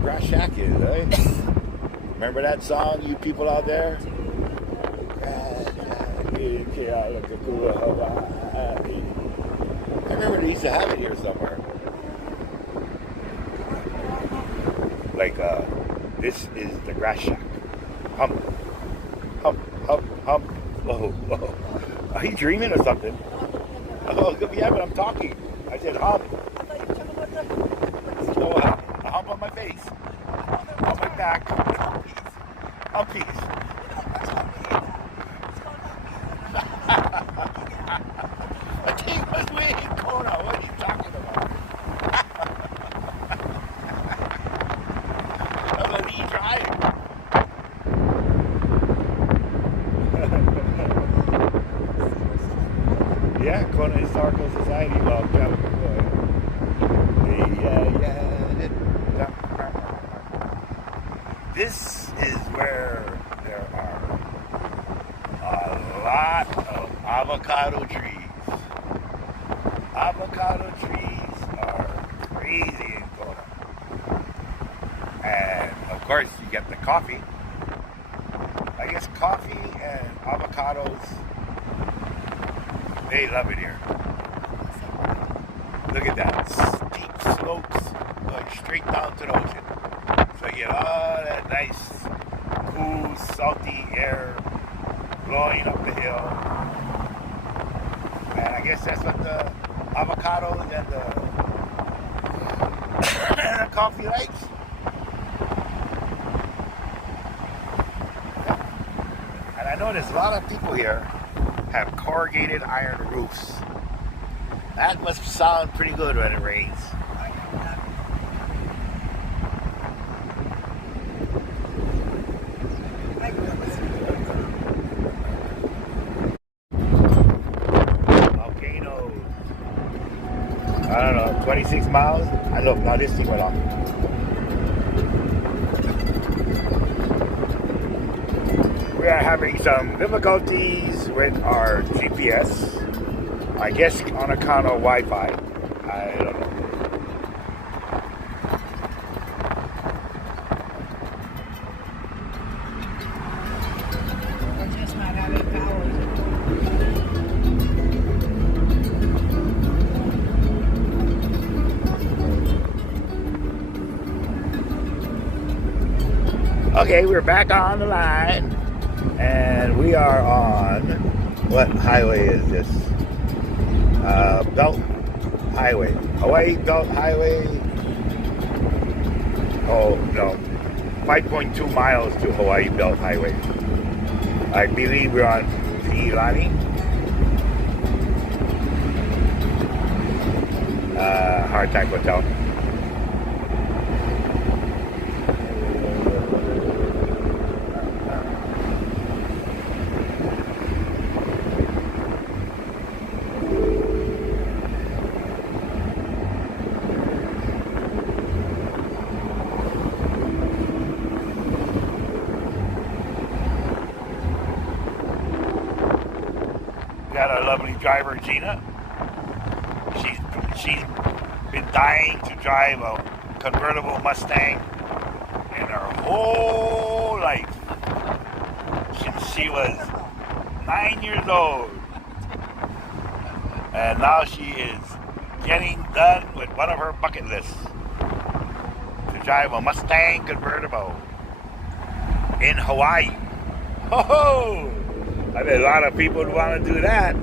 grass shack is, right? Remember that song, you people out there? I remember they used to have it here somewhere. Like, this is the grass shack. Hump, hump, hump, hump. Whoa, whoa. Are you dreaming or something? Oh, yeah, but I'm talking. I said hump. No, a hump on my face. On my back. Humpies. I think it was way in Kona. What are you talking about? I'm going to lead drive. Yeah, Kona Historical Society. Well, this is where there are a lot of avocado trees. Avocado trees are crazy in Kona. And of course you get the coffee. I guess coffee and avocados, they love it here. Look at that, steep slopes going straight down to the ocean. So you get all that nice, cool, salty air blowing up the hill. And I guess that's what the avocados and the coffee likes. And I notice a lot of people here have corrugated iron roofs. That must sound pretty good when it rains. Volcano. I don't know, 26 miles? I look, now this thing went off. We are having some difficulties with our GPS. I guess on account of Wi-Fi. I don't know. We're just not having power. Okay, we're back on the line. And we are on, what highway is this? Belt Highway. Hawaii Belt Highway. Oh, no. 5.2 miles to Hawaii Belt Highway. I believe we're on Piilani. Hardtack Hotel. Got our lovely driver Gina. She's been dying to drive a convertible Mustang in her whole life since she was 9 years old, and now she is getting done with one of her bucket lists to drive a Mustang convertible in Hawaii. Ho ho! I bet a lot of people would want to do that.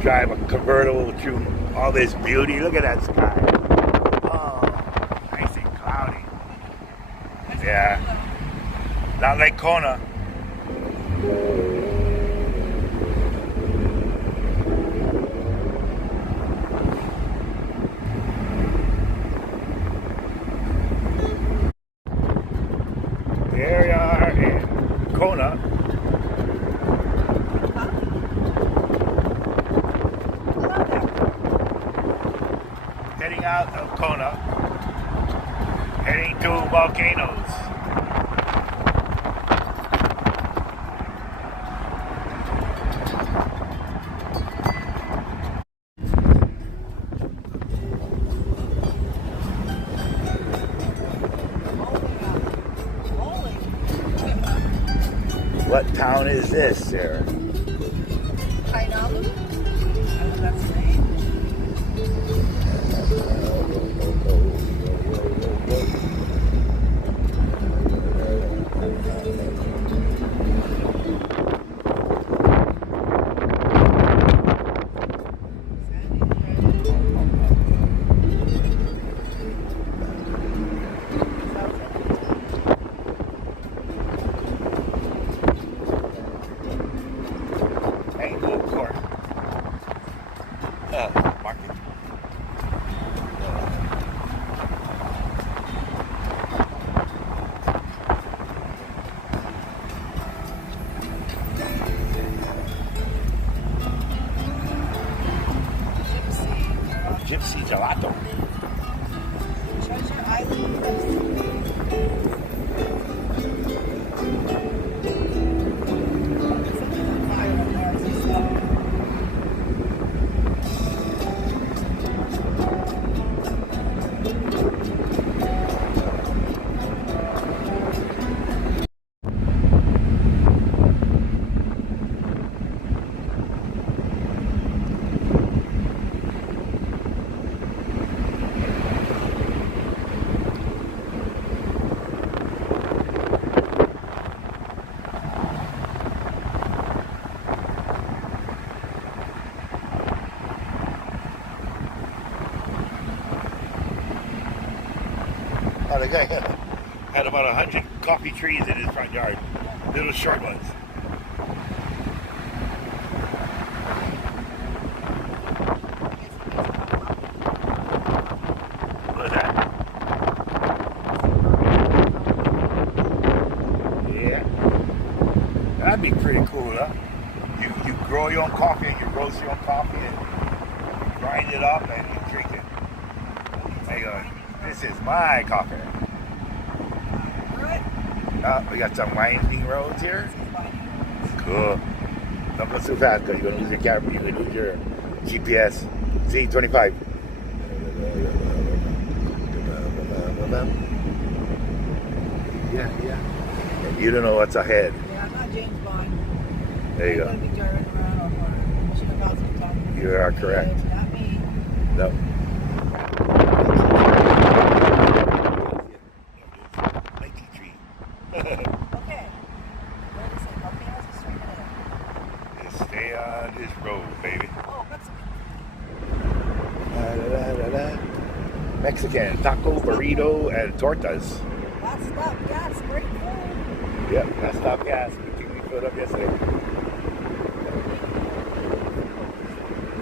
Drive a convertible through all this beauty. Look at that sky. Oh, nice and cloudy. Yeah. Not like Kona. There we are in Kona. Heading out of Kona, heading to Volcanoes. What town is this, Sarah? Pineapple? I don't know that's the name. Market. Gypsy gelato. Treasure Island. Oh, the guy had about 100 coffee trees in his front yard. Little short ones. What is that? Yeah. That'd be pretty cool, huh? You grow your own coffee and you roast your own coffee and you grind it up and you drink it. There you go. This is my coffee. We got some winding roads here. Cool. Don't go too fast because you're going to lose your camera. You're going to lose your GPS. Z25. Yeah. And you don't know what's ahead. Yeah, I'm not James Bond. There you go. I'm going to be driving around or Mission Impossible talking. You are correct. Not me. No. Okay. What is it? Volcanoes are straight ahead. Just stay on this road, baby. Oh, Mexican. Mexican taco, burrito, and tortas. That's stop gas, great food. Yep, that stop gas. We filled up yesterday.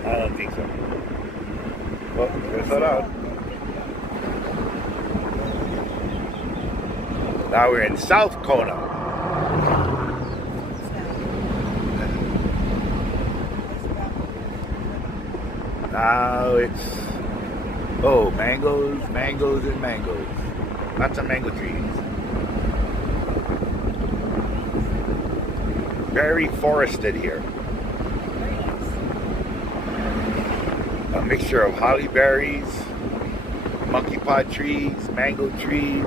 I don't think so. Well, let's slow down. Now we're in South Kona. Now it's, mangoes, and mangoes. Lots of mango trees. Very forested here. A mixture of holly berries, monkey pod trees, mango trees.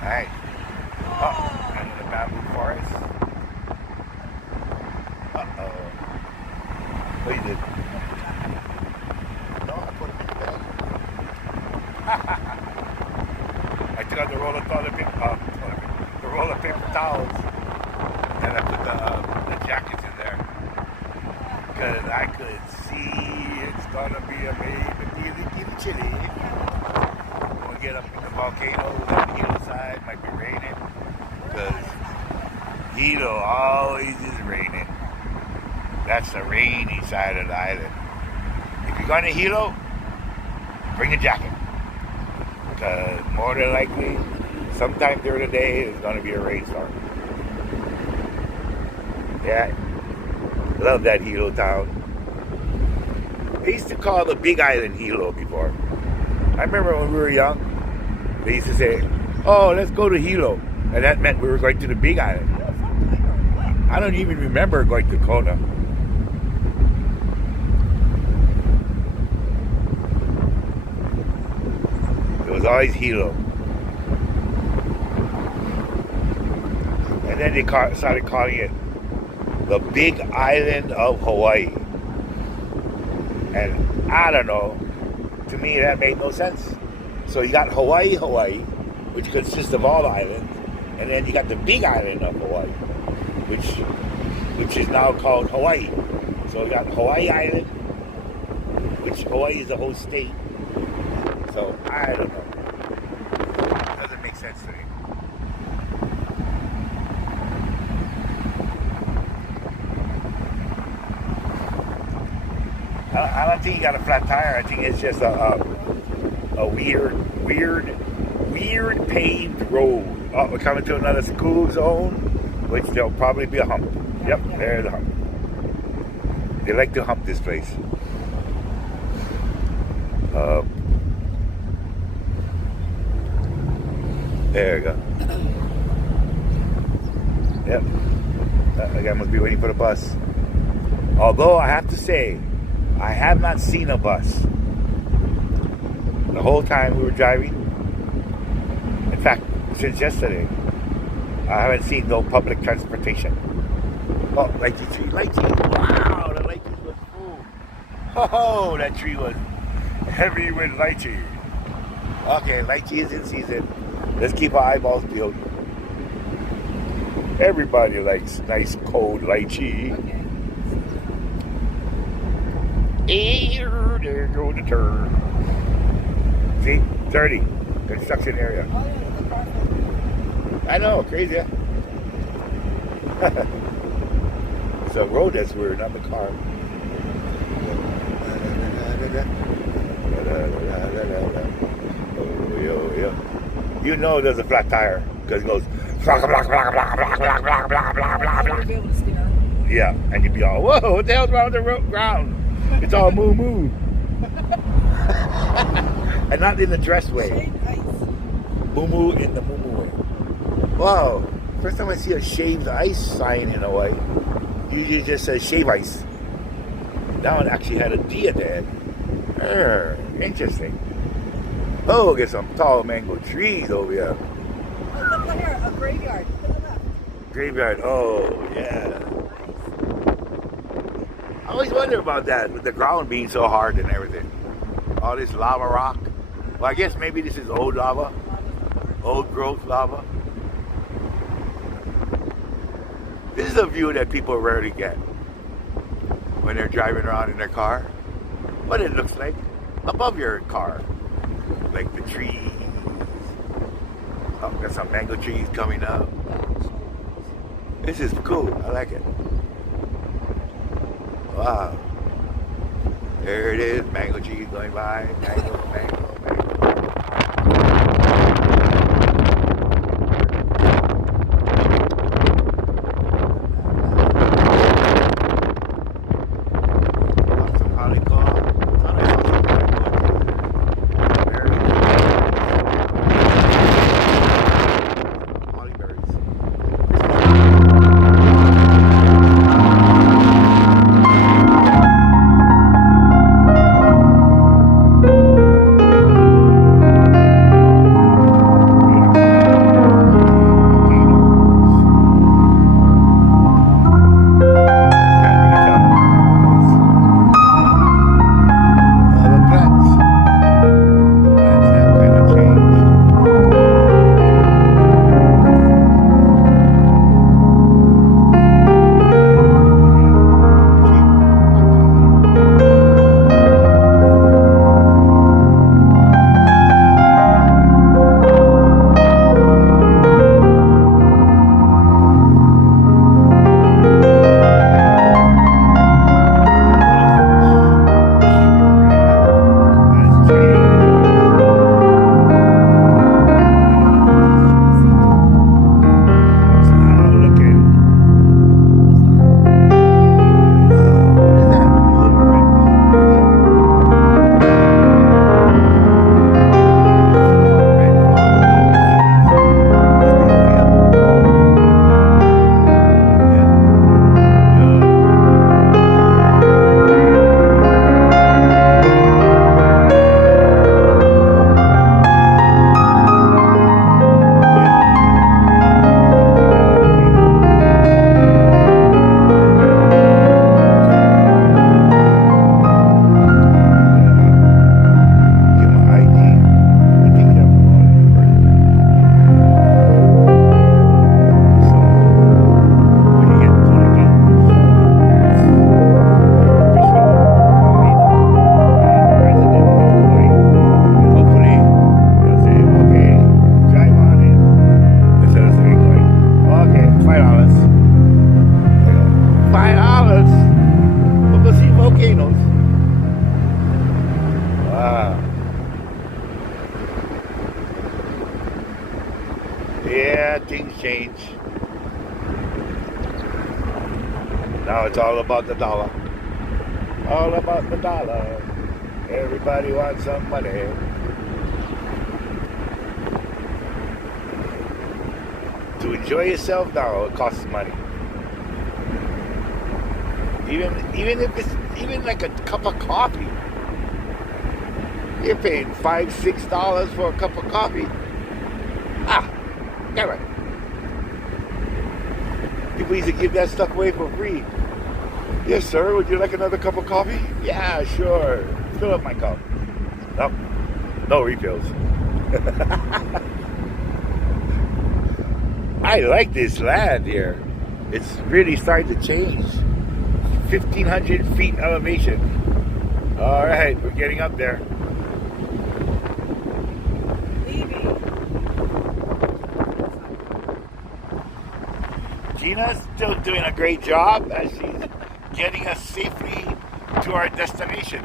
Right. Oh, and the bamboo forest. Uh-oh. What you did? No, I put it in the bag. I took out the roll of toilet paper, the roll of paper towels, and I put the jackets in there. Because I could see it's gonna be a maybe chilly. When we get up in the volcanoes on the hillside, might be raining. Because Hilo always is raining. That's the rainy side of the island. If you're going to Hilo, bring a jacket. Because more than likely, sometime during the day, it's going to be a rainstorm. Yeah, love that Hilo town. They used to call the Big Island Hilo before. I remember when we were young, they used to say, oh, let's go to Hilo. And that meant we were going to the Big Island. I don't even remember going to Kona. It was always Hilo. And then they started calling it the Big Island of Hawaii. And I don't know, to me that made no sense. So you got Hawaii, which consists of all the islands, and then you got the Big Island of Hawaii, which is now called Hawaii. So you got Hawaii Island, which Hawaii is a whole state. So I don't know. It doesn't make sense to me. I don't think you got a flat tire. I think it's just a weird paved road. Oh, we're coming to another school zone, which there'll probably be a hump. Yep, there's a hump. They like to hump this place. There you go. Yep. That guy must be waiting for the bus. Although I have to say, I have not seen a bus the whole time we were driving. In fact, since yesterday, I haven't seen no public transportation. Oh, lychee tree, lychee. Wow, the lychee was full. Oh, that tree was heavy with lychee. Okay, lychee is in season. Let's keep our eyeballs peeled. Everybody likes nice cold lychee. Okay. There goes the turn. See? 30. Construction area. Oh, yeah, the car. I know, crazy. Huh? It's a road that's weird, not the car. You know there's a flat tire because it goes blah, blah, blah, blah, blah, blah, blah, blah, blah, blah, blah. Be able to steer. Yeah, and you'd be all, whoa, what the hell's wrong with the ground? It's all moo moo. And not in the dress way. Shaved ice. Moo moo in the moo moo way. Wow, first time I see a shaved ice sign in Hawaii. Usually it just says shave ice. Now it actually had a D at the end. Interesting. Oh, get some tall mango trees over here. Oh, look here, a graveyard. Look at that. Graveyard, oh yeah. I always wonder about that, with the ground being so hard and everything. All this lava rock. Well, I guess maybe this is old lava. Old growth lava. This is a view that people rarely get when they're driving around in their car. What it looks like above your car. Like the trees. Oh, got some mango trees coming up. This is cool. I like it. Wow. There it is. Mango trees going by. Mango, mango, mango. Some honeycomb. Yeah, things change. Now it's all about the dollar. All about the dollar. Everybody wants some money. To enjoy yourself now, it costs money. Even if it's even like a cup of coffee, you're paying $5-6 for a cup of coffee. Ah, damn it! People used to give that stuff away for free. Yes, sir. Would you like another cup of coffee? Yeah, sure. Fill up my cup. Nope. No refills. I like this land here. It's really starting to change. 1,500 feet elevation. All right, we're getting up there. Gina's still doing a great job as she's getting us safely to our destination.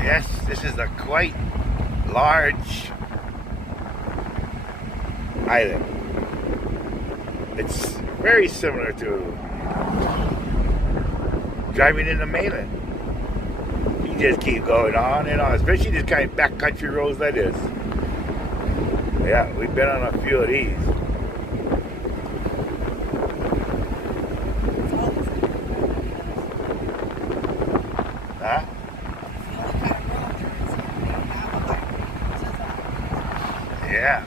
Yes, this is a quite large island. It's very similar to driving in the mainland. You just keep going on and on, especially these kind of backcountry roads like this. Yeah, we've been on a few of these. Huh? Yeah.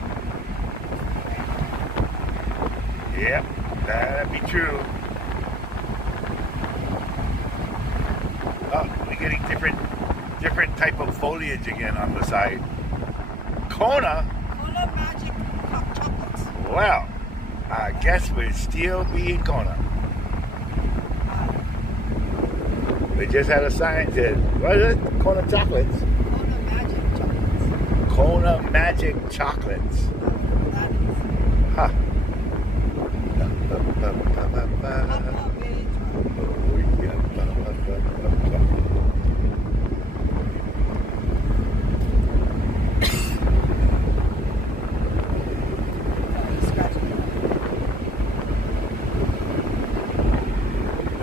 Yep, that'd be true. Oh, we're getting different type of foliage again on the side. Kona? Kona magic chocolates. Well, I guess we'll still be in Kona. They just had a sign that said, what is it? Kona chocolates. Kona magic chocolates. Kona magic chocolates. That is. Huh.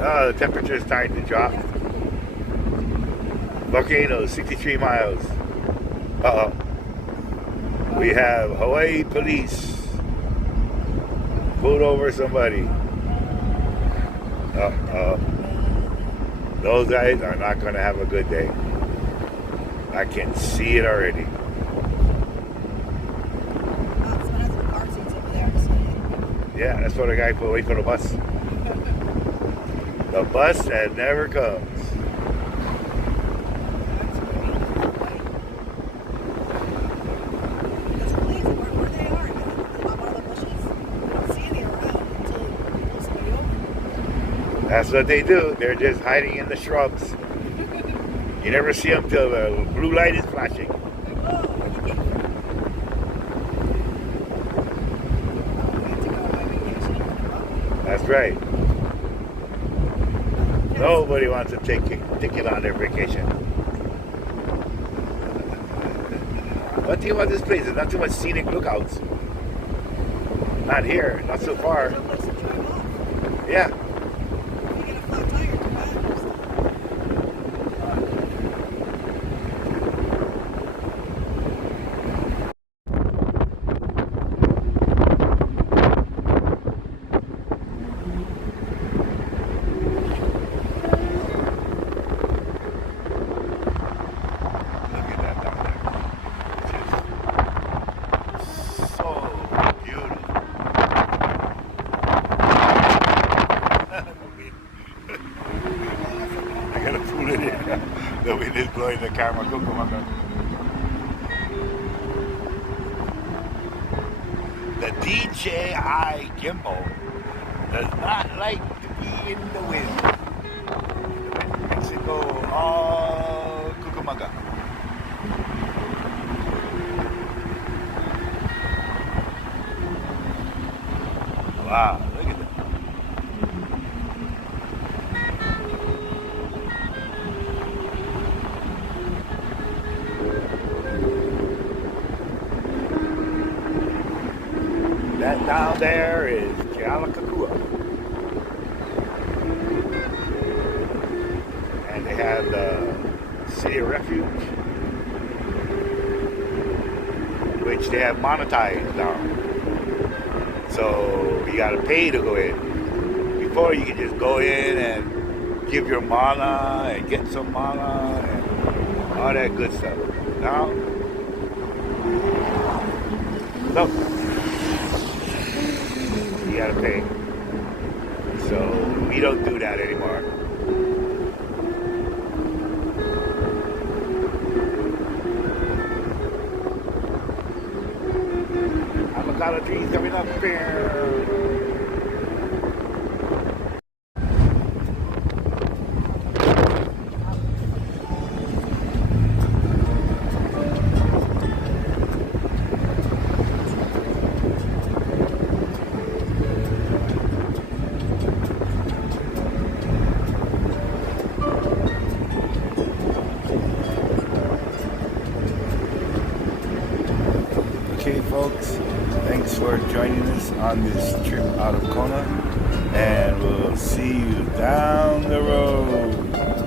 Oh, the temperature is starting to drop. Volcano, 63 miles. Uh-oh. We have Hawaii police pulled over somebody. Uh-oh. Those guys are not going to have a good day. I can see it already. Yeah, that's what the guy put. Wait for the bus. The bus that never comes. That's what they do. They're just hiding in the shrubs. You never see them till the blue light is flashing. That's right. Nobody wants to take it on their vacation. What do you want this place? There's not too much scenic lookouts. Not here, not so far. Yeah. The wind is blowing the camera. The DJI gimbal does not like to be in the wind. It makes it go all cuckoo. Umaga. Wow, look at that. That down there is Kealakekua. And they have the City of Refuge, which they have monetized now. So you gotta pay to go in. Before you could just go in and give your mana and get some mana and all that good stuff. Now, look, you gotta pay. So we don't do that anymore. Avocado trees coming up here. Okay, folks, thanks for joining us on this trip out of Kona, and we'll see you down the road.